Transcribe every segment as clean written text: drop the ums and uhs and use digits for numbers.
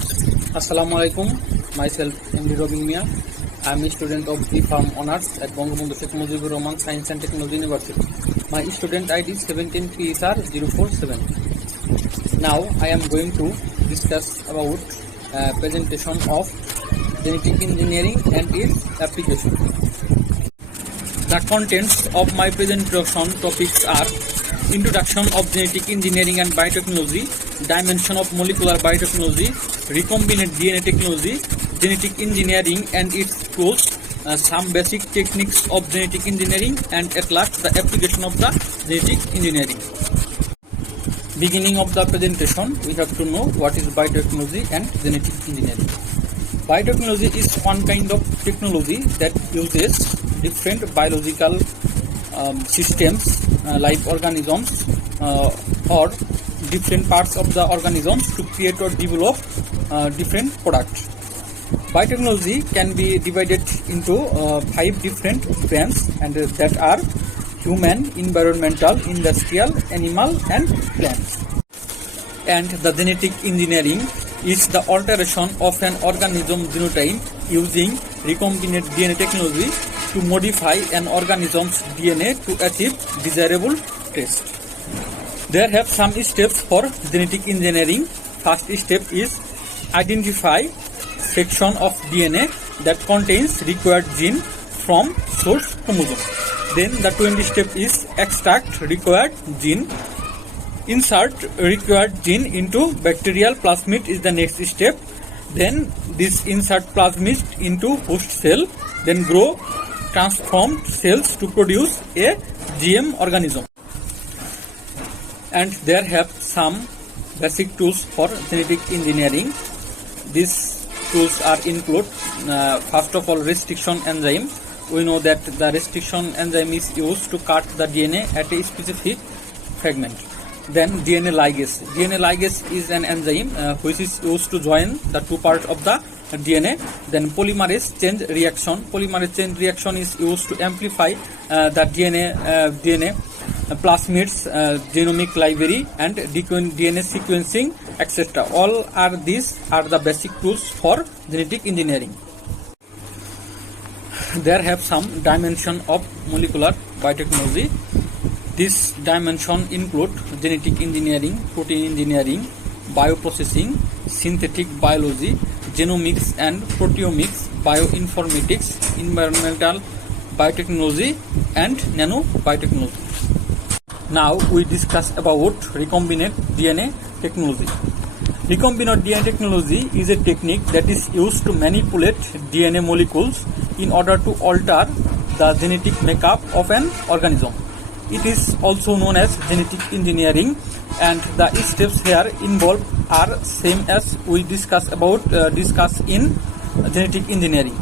Assalamu alaikum. Myself MD Robin Mia. I am a student of B.Pharm Honours at Bangabandhu Sheikh Mujibur Rahman Science and Technology University. My student ID is 17PSR047. Now I am going to discuss about presentation of genetic engineering and its application. The contents of my presentation topics are introduction of genetic engineering and biotechnology, dimension of molecular biotechnology, recombinant DNA technology, genetic engineering and its tools, some basic techniques of genetic engineering, and at last the application of the genetic engineering. Beginning of the presentation, we have to know what is biotechnology and genetic engineering. Biotechnology is one kind of technology that uses different biological systems like organisms or different parts of the organisms to create or develop different products. Biotechnology can be divided into 5 different branches, and that are human, environmental, industrial, animal and plants. And the genetic engineering is the alteration of an organism genotype using recombinant DNA technology to modify an organism's DNA to achieve desirable traits. There have some steps for genetic engineering. First step is identify section of DNA that contains required gene from source chromosome. Then the 20th step is extract required gene. Insert required gene into bacterial plasmid is the next step. Then this insert plasmid into host cell. Then grow transformed cells to produce a GM organism. And there have some basic tools for genetic engineering. These tools are include first of all restriction enzyme. We know that the restriction enzyme is used to cut the DNA at a specific fragment. Then DNA ligase. DNA ligase is an enzyme which is used to join the two parts of the DNA. Then polymerase chain reaction. Polymerase chain reaction is used to amplify the DNA plasmids, genomic library, and DNA sequencing, etc. All are these are the basic tools for genetic engineering. There have some dimension of molecular biotechnology. This dimension include genetic engineering, protein engineering, bioprocessing, synthetic biology, genomics and proteomics, bioinformatics, environmental biotechnology, and nanobiotechnology. Now we discuss about recombinant DNA technology. Recombinant DNA technology is a technique that is used to manipulate DNA molecules in order to alter the genetic makeup of an organism. It is also known as genetic engineering, and the steps here involved are same as we discuss in genetic engineering.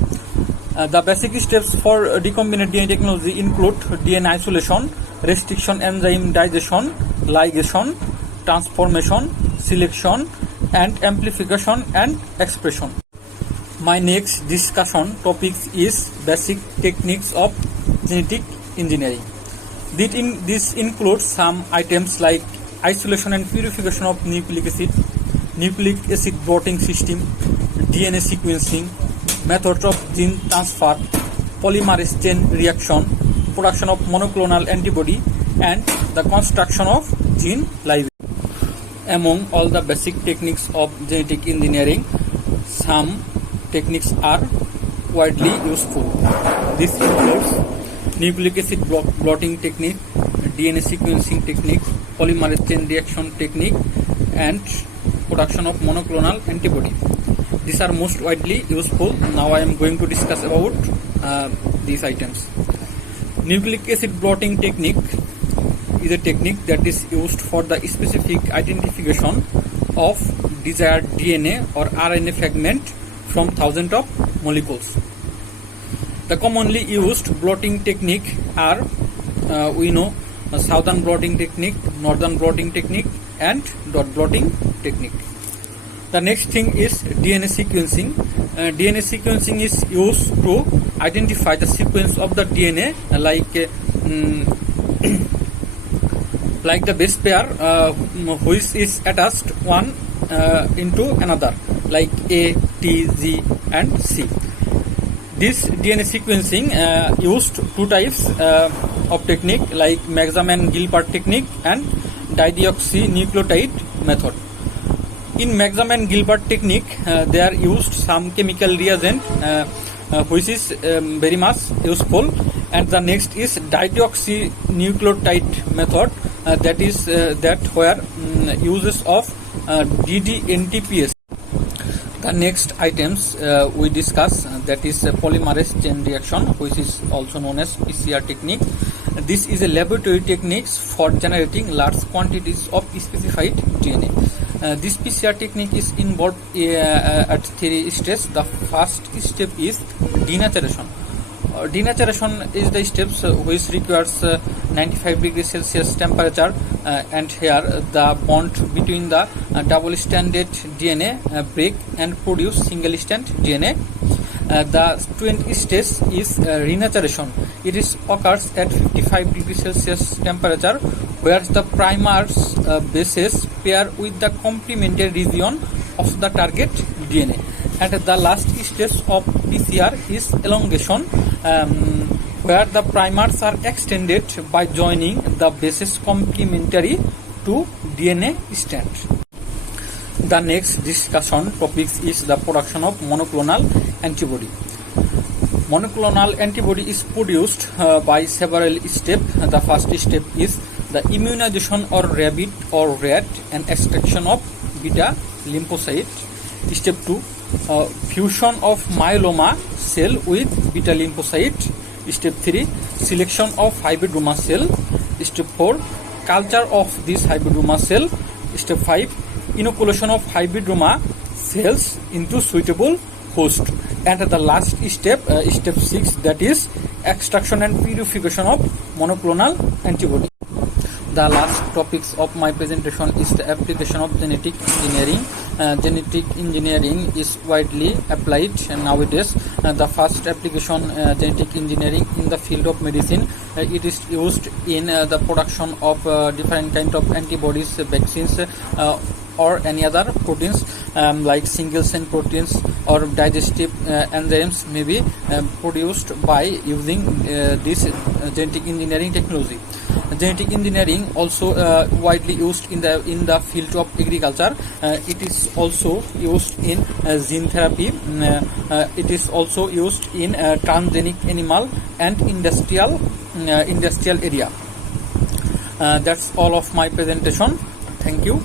The basic steps for recombinant DNA technology include DNA isolation, restriction enzyme digestion, ligation, transformation, selection, and amplification and expression. My next discussion topic is basic techniques of genetic engineering. This includes some items like isolation and purification of nucleic acid blotting system, DNA sequencing, methods of gene transfer, polymerase chain reaction, production of monoclonal antibody, and the construction of gene library. Among all the basic techniques of genetic engineering, some techniques are widely useful. This includes nucleic acid blotting technique, DNA sequencing technique, polymerase chain reaction technique, and production of monoclonal antibody. These are most widely useful. Now I am going to discuss about these items. Nucleic acid blotting technique is a technique that is used for the specific identification of desired DNA or RNA fragment from thousands of molecules. The commonly used blotting technique are southern blotting technique, northern blotting technique, and dot blotting technique. The next thing is DNA sequencing. DNA sequencing is used to identify the sequence of the DNA like the base pair which is attached one into another, like A, T, Z, and C. This DNA sequencing used two types of technique, like Maxam-Gilbert technique and dideoxynucleotide method. In Maxam-Gilbert technique, they are used some chemical reagent which is very much useful, and the next is dideoxynucleotide method, that is that where uses of DDNTPase. The next items we discuss, that is polymerase chain reaction, which is also known as PCR technique. This is a laboratory techniques for generating large quantities of specified DNA. This PCR technique is involved at three stages. The first step is denaturation. Denaturation is the steps which requires 95 degrees Celsius temperature, and here the bond between the double stranded DNA break and produce single strand DNA. The second stage is renaturation. It is occurs at 55 degrees Celsius temperature, where the primers bases pair with the complementary region of the target DNA. And the last stage of PCR is elongation, where the primers are extended by joining the bases complementary to DNA strand. The next discussion topics is the production of monoclonal antibody. Monoclonal antibody is produced by several steps. The first step is the immunization or rabbit or rat and extraction of beta lymphocyte. Step 2, fusion of myeloma cell with beta lymphocyte. Step 3, selection of hybridoma cell. Step 4, culture of this hybridoma cell. Step 5, inoculation of hybridoma cells into suitable host. And the last step, step 6, that is extraction and purification of monoclonal antibody. The last topics of my presentation is the application of genetic engineering. Genetic engineering is widely applied nowadays. The first application, genetic engineering in the field of medicine, it is used in the production of different kind of antibodies, vaccines, or any other proteins, like single chain proteins or digestive enzymes may be produced by using this genetic engineering technology. Genetic engineering also widely used in the field of agriculture. It is also used in gene therapy. It is also used in transgenic animal and industrial area. That's all of my presentation. Thank you.